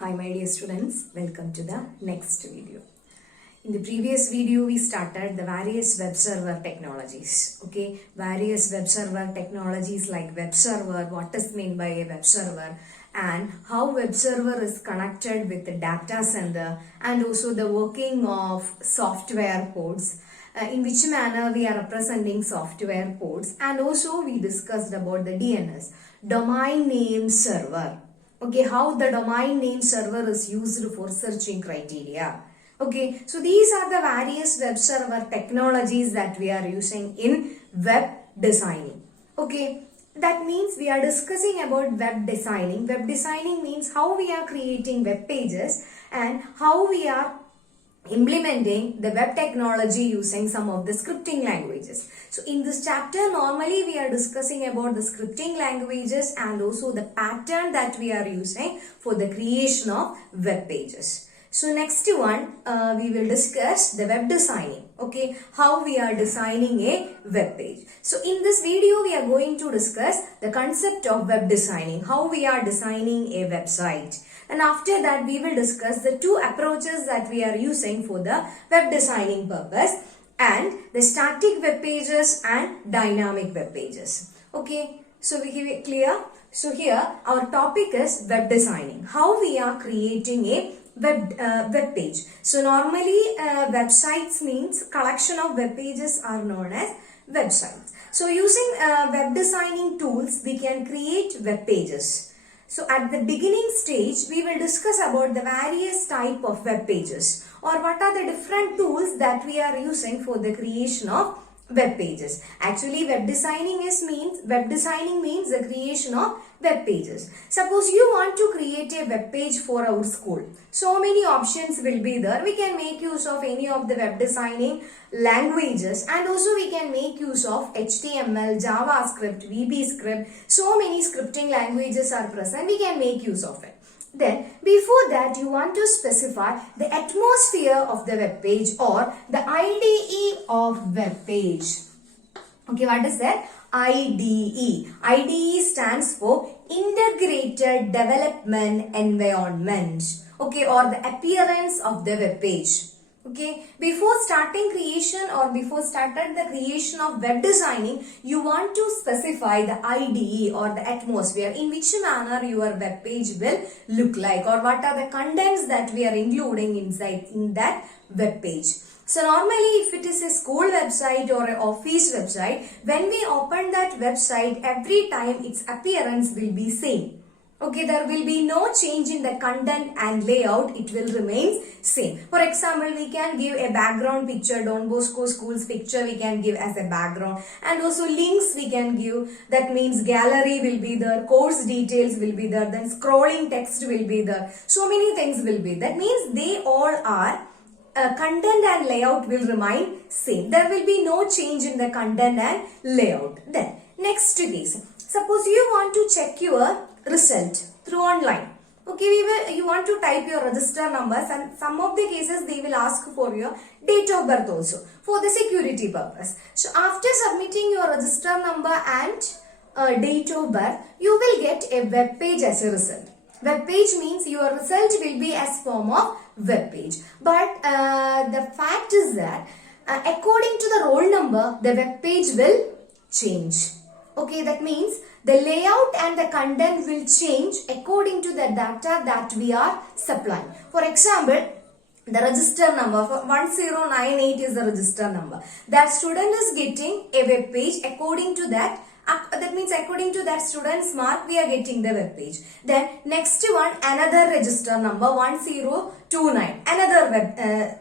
Hi my dear students, welcome to the next video. In the previous video we started the various web server technologies. Okay, various web server technologies like web server, what is meant by a web server, and how web server is connected with the data center, and also the working of software ports. In which manner we are representing software ports, and also we discussed about the DNS, domain name server. Okay, how the domain name server is used for searching criteria. Okay, so these are the various web server technologies that we are using in web designing. Okay, that means we are discussing about web designing. Web designing means how we are creating web pages and how we are implementing the web technology using some of the scripting languages. So in this chapter normally we are discussing about the scripting languages and also the pattern that we are using for the creation of web pages. So next one we will discuss the web designing. Okay, how we are designing a web page. So in this video we are going to discuss the concept of web designing, how we are designing a website. And after that we will discuss the two approaches that we are using for the web designing purpose, and the static web pages and dynamic web pages. Okay, so we give it clear. So here our topic is web designing, how we are creating a web page. So normally websites means collection of web pages are known as websites. So using web designing tools we can create web pages. So at the beginning stage we will discuss about the various type of web pages, or what are the different tools that we are using for the creation of web pages. Actually web designing means the creation of web pages. Suppose you want to create a web page for our school. So many options will be there. We can make use of any of the web designing languages, and also we can make use of HTML, JavaScript, VB script. So many scripting languages are present. We can make use of it. Then before that you want to specify the atmosphere of the web page or the IDE of web page. Okay, what is that? IDE. IDE stands for Integrated Development Environment. Okay, or the appearance of the web page. Okay, before starting creation or before started the creation of web designing, you want to specify the IDE or the atmosphere, in which manner your web page will look like, or what are the contents that we are including inside in that web page. So normally if it is a school website or an office website, when we open that website, every time its appearance will be same. Okay, there will be no change in the content and layout, it will remain same. For example, we can give a background picture, Don Bosco School's picture we can give as a background, and also links we can give, that means gallery will be there, course details will be there, then scrolling text will be there, so many things will be. That means they all are content and layout will remain same. There will be no change in the content and layout. Then next case, suppose you want to check your result through online. Okay, you want to type your register numbers, and some of the cases they will ask for your date of birth also for the security purpose. So after submitting your register number and date of birth, you will get a web page as a result. Web page means your result will be as form of web page. But the fact is that according to the roll number, the web page will change. Okay, that means the layout and the content will change according to the data that we are supplying. For example, the register number for 1098 is the register number. That student is getting a web page according to that. That means according to that student's mark we are getting the web page. Then next one, another register number 1029, another web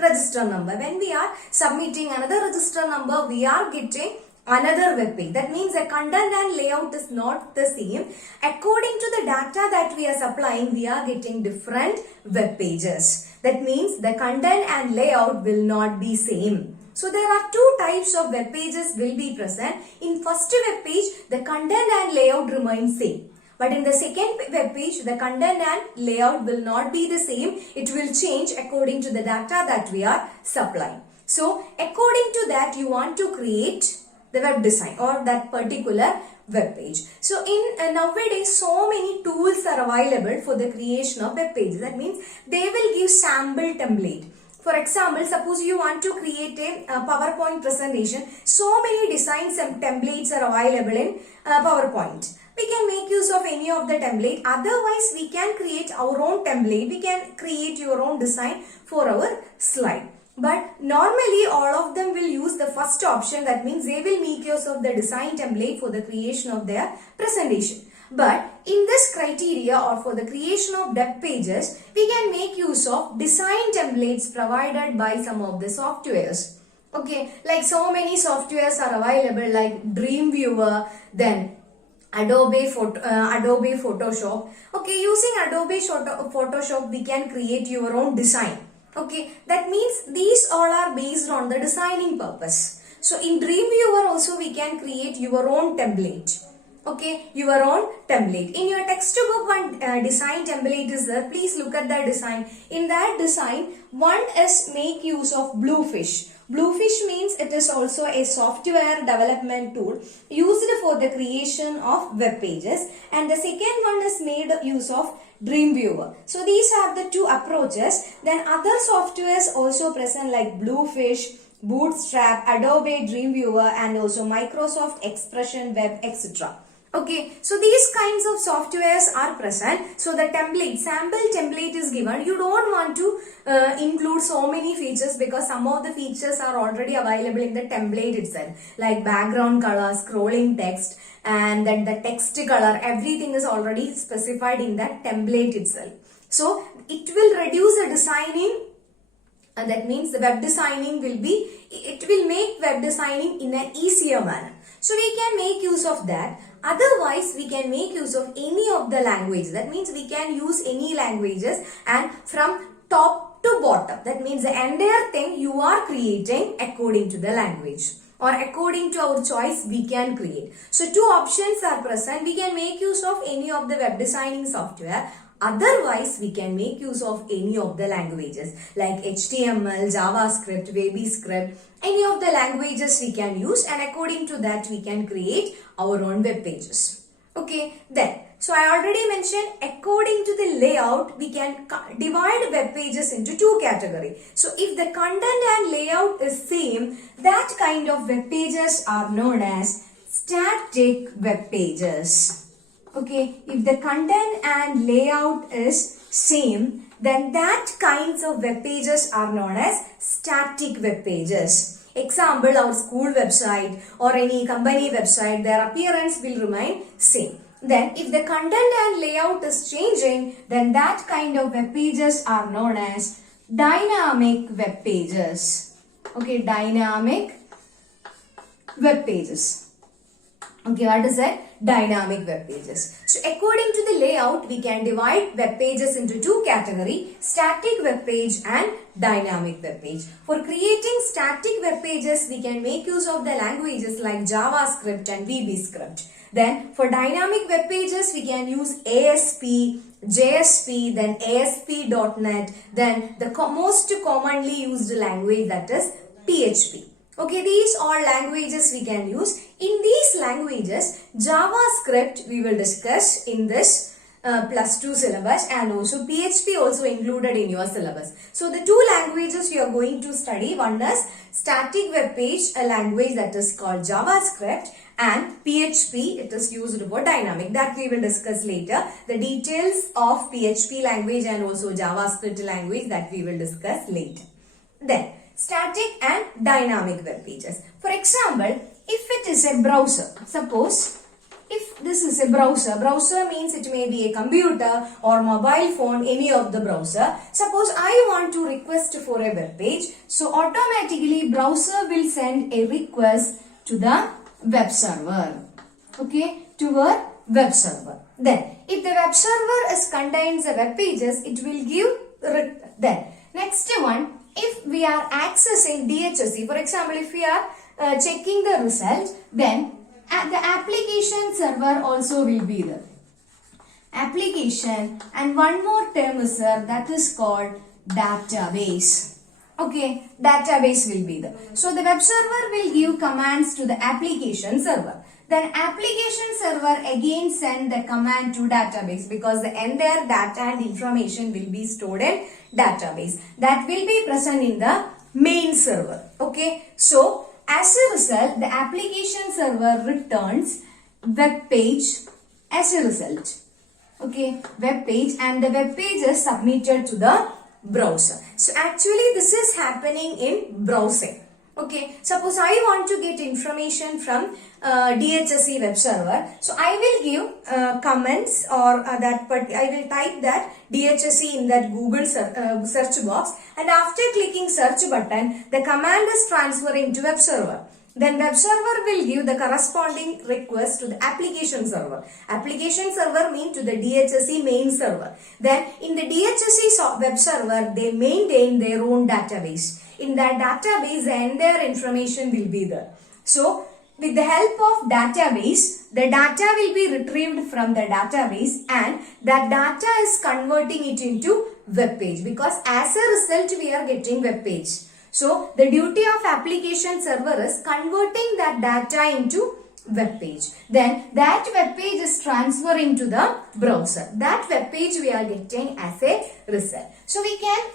register number. When we are submitting another register number, we are getting another web page. That means the content and layout is not the same. According to the data that we are supplying, we are getting different web pages. That means the content and layout will not be same. So there are two types of web pages will be present. In first web page, the content and layout remain same. But in the second web page, the content and layout will not be the same. It will change according to the data that we are supplying. So according to that, you want to create the web design or that particular web page. So in nowadays so many tools are available for the creation of web pages. That means they will give sample template. For example, suppose you want to create a PowerPoint presentation, so many designs and templates are available in PowerPoint. We can make use of any of the template. Otherwise, we can create our own template. We can create your own design for our slide. But normally all of them will use the first option. That means they will make use of the design template for the creation of their presentation. But in this criteria or for the creation of web pages, we can make use of design templates provided by some of the softwares. Okay, like so many softwares are available like Dreamweaver, then Adobe Photoshop. Okay, using Adobe Photoshop, we can create your own design. Okay, that means these all are based on the designing purpose. So in Dreamweaver also we can create your own template. Okay, your own template. In your textbook, one design template is there. Please look at that design. In that design, one is make use of Bluefish. Bluefish means it is also a software development tool used for the creation of web pages. And the second one is made use of Dreamweaver. So these are the two approaches. Then other softwares also present like Bluefish, Bootstrap, Adobe Dreamweaver, and also Microsoft Expression Web, etc. Okay, so these kinds of softwares are present. So the template, sample template is given. You don't want to include so many features because some of the features are already available in the template itself, like background color, scrolling text, and then the text color. Everything is already specified in that template itself. So it will reduce the designing. And that means the web designing will make web designing in an easier manner. So we can make use of that. Otherwise, we can make use of any of the languages. That means we can use any languages and from top to bottom. That means the entire thing you are creating according to the language. Or according to our choice, we can create. So two options are present. We can make use of any of the web designing software. Otherwise, we can make use of any of the languages like HTML, JavaScript, VBScript, any of the languages we can use, and according to that we can create our own web pages. Okay, then, so I already mentioned according to the layout, we can divide web pages into two categories. So if the content and layout is same, that kind of web pages are known as static web pages. Okay, if the content and layout is same, then that kinds of web pages are known as static web pages. Example, our school website or any company website, their appearance will remain same. Then if the content and layout is changing, then that kind of web pages are known as dynamic web pages. Okay, dynamic web pages. Okay, what is that? Dynamic web pages. So according to the layout, we can divide web pages into two categories, static web page and dynamic web page. For creating static web pages, we can make use of the languages like JavaScript and VBScript. Then for dynamic web pages, we can use ASP, JSP, then ASP.NET, then the most commonly used language, that is PHP. Okay, these are languages we can use. In these languages, JavaScript we will discuss in this +2 syllabus, and also PHP also included in your syllabus. So the two languages you are going to study, one is static web page, a language that is called JavaScript, and PHP, it is used for dynamic. That we will discuss later. The details of PHP language and also JavaScript language, that we will discuss later. Then static and dynamic web pages. For example, if it is a browser, suppose if this is a browser means it may be a computer or mobile phone, any of the browser. Suppose I want to request for a web page, so automatically browser will send a request to the web server. Okay, to a web server. Then if the web server contains the web pages, it will give. Then next one, if we are accessing DHSC, for example, if we are checking the result, then the application server also will be there. Application, and one more term is there, that is called database. Okay, database will be there. So the web server will give commands to the application server. Then application server again send the command to database because the entire data and information will be stored in database. That will be present in the main server. Okay. So as a result, the application server returns web page as a result. Okay, web page, and the web page is submitted to the browser. So actually this is happening in browsing. Okay, suppose I want to get information from DHSC web server. So I will give comments or that, but I will type that DHSC in that Google search box, and after clicking search button, the command is transferring to web server. Then web server will give the corresponding request to the application server. Application server means to the DHSC main server. Then in the DHSC web server, they maintain their own database. In that database, the entire information will be there. So with the help of database, the data will be retrieved from the database, and that data is converting it into web page, because as a result we are getting web page. So the duty of application server is converting that data into web page. Then that web page is transferring to the browser. That web page we are getting as a result. So we can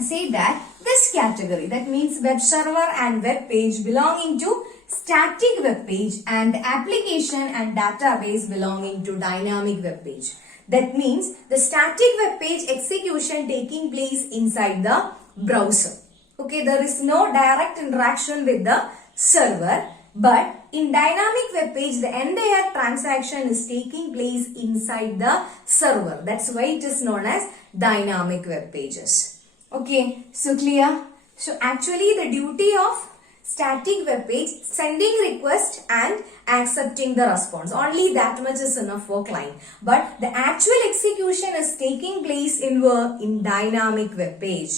say that this category, that means web server and web page, belonging to static web page, and application and database belonging to dynamic web page. That means the static web page execution taking place inside the browser. Okay, there is no direct interaction with the server, but in dynamic web page, the entire transaction is taking place inside the server. That's why it is known as dynamic web pages. Okay, so clear? So actually the duty of static web page, sending request and accepting the response. Only that much is enough for client. But the actual execution is taking place in dynamic web page.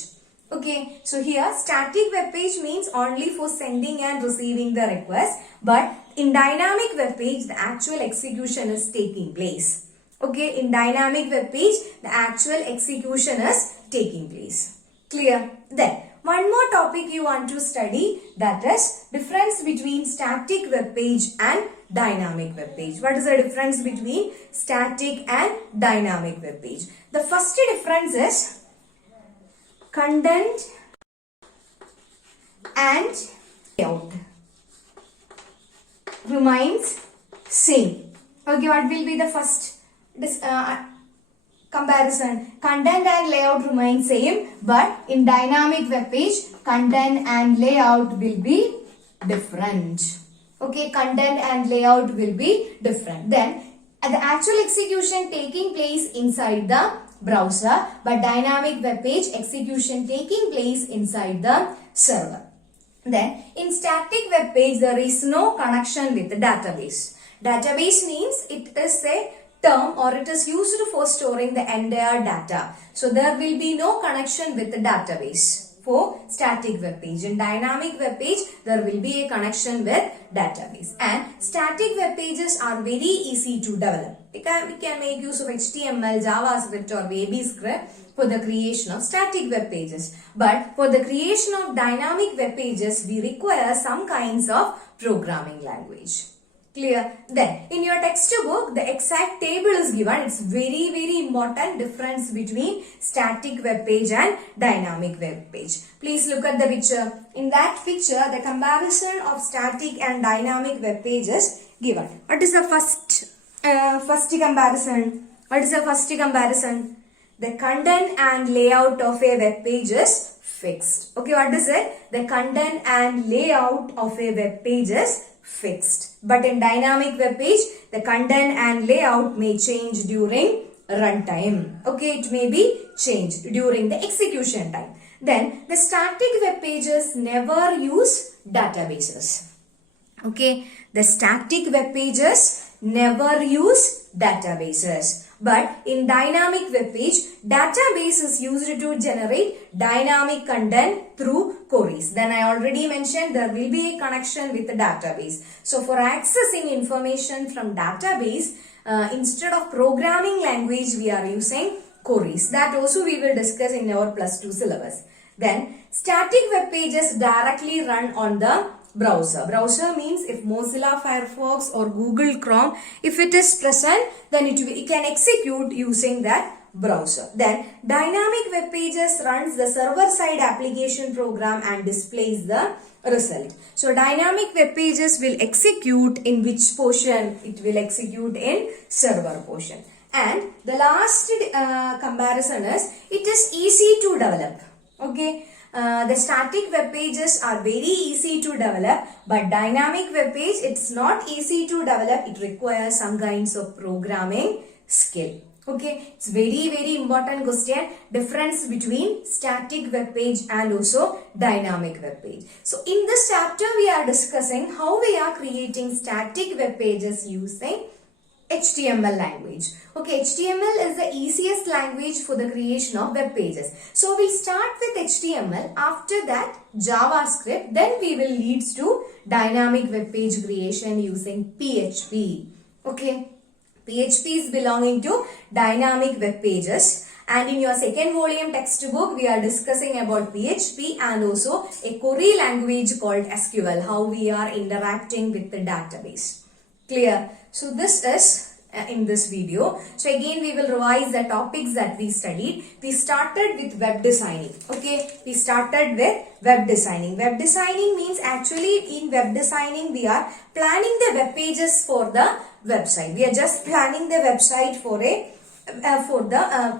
Okay, so here static web page means only for sending and receiving the request, but in dynamic web page the actual execution is taking place. Okay, in dynamic web page the actual execution is taking place. Clear? Then one more topic you want to study, that is difference between static web page and dynamic web page. What is the difference between static and dynamic web page? The first difference is content and layout remains same. Okay, what will be the first comparison? Content and layout remain same, but in dynamic web page, content and layout will be different. Okay, content and layout will be different. Then the actual execution taking place inside the browser, but dynamic web page execution taking place inside the server. Then in static web page there is no connection with the database. Database means it is a term or it is used for storing the entire data. So there will be no connection with the database for static web page. In dynamic web page there will be a connection with database, and static web pages are very easy to develop. We can make use of HTML, JavaScript or VB for the creation of static web pages. But for the creation of dynamic web pages, we require some kinds of programming language. Clear? Then in your textbook, the exact table is given. It's very important difference between static web page and dynamic web page. Please look at the picture. In that picture, the comparison of static and dynamic web page is given. What is the first comparison? What is the first comparison? The content and layout of a web page is fixed. Okay, what is it? The content and layout of a web page is fixed. But in dynamic web page, the content and layout may change during runtime. Okay, it may be changed during the execution time. Then the static web pages never use databases. Okay, the static web pages never use databases. But in dynamic web page, database is used to generate dynamic content through queries. Then I already mentioned there will be a connection with the database. So for accessing information from database, instead of programming language, we are using queries. That also we will discuss in our +2 syllabus. Then static web pages directly run on the browser. Browser means if Mozilla Firefox or Google Chrome, if it is present, then it can execute using that browser. Then dynamic web pages runs the server side application program and displays the result. So dynamic web pages will execute in which portion? It will execute in server portion. And the last comparison is it is easy to develop. Okay. The static web pages are very easy to develop, but dynamic web page, it's not easy to develop. It requires some kinds of programming skill. Okay, it's very important question. Difference between static web page and also dynamic web page. So in this chapter, we are discussing how we are creating static web pages using HTML language. Okay, HTML is the easiest language for the creation of web pages. So we'll start with HTML. After that, JavaScript. Then we will lead to dynamic web page creation using PHP. Okay, PHP is belonging to dynamic web pages. And in your second volume textbook, we are discussing about PHP and also a query language called SQL. How we are interacting with the database. Clear? So this is in this video. So again we will revise the topics that we studied. We started with web designing. Okay, we started with web designing. Web designing means actually in web designing we are planning the web pages for the website. We are just planning the website for a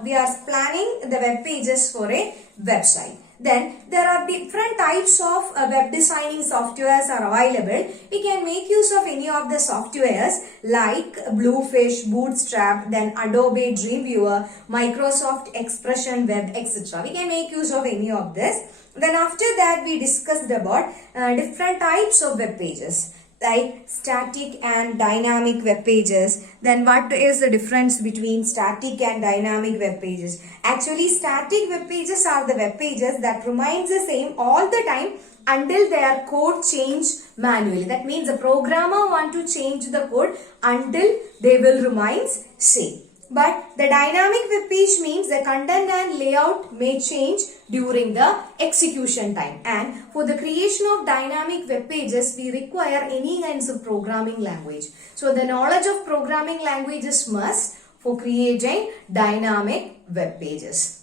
we are planning the web pages for a website. Then there are different types of web designing softwares are available. We can make use of any of the softwares like Bluefish, Bootstrap, then Adobe Dreamweaver, Microsoft Expression Web, etc. We can make use of any of this. Then after that we discussed about different types of web pages like static and dynamic web pages. Then what is the difference between static and dynamic web pages? Actually, static web pages are the web pages that remains the same all the time until their code change manually. That means the programmer want to change the code until they will remain same. But the dynamic web page means the content and layout may change during the execution time. And for the creation of dynamic web pages, we require any kinds of programming language. So the knowledge of programming language is must for creating dynamic web pages.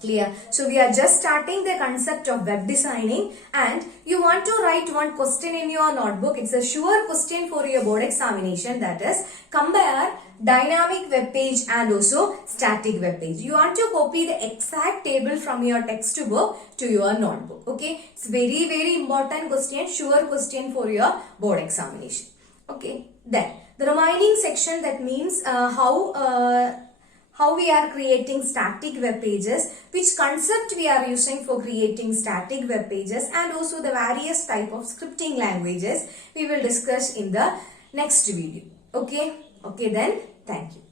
Clear? So we are just starting the concept of web designing, and you want to write one question in your notebook. It's a sure question for your board examination, that is compare dynamic web page and also static web page. You want to copy the exact table from your textbook to your notebook. Okay, it's very important question, sure question for your board examination. Okay, then the remaining section, that means how we are creating static web pages, which concept we are using for creating static web pages, and also the various type of scripting languages we will discuss in the next video. Okay then, thank you.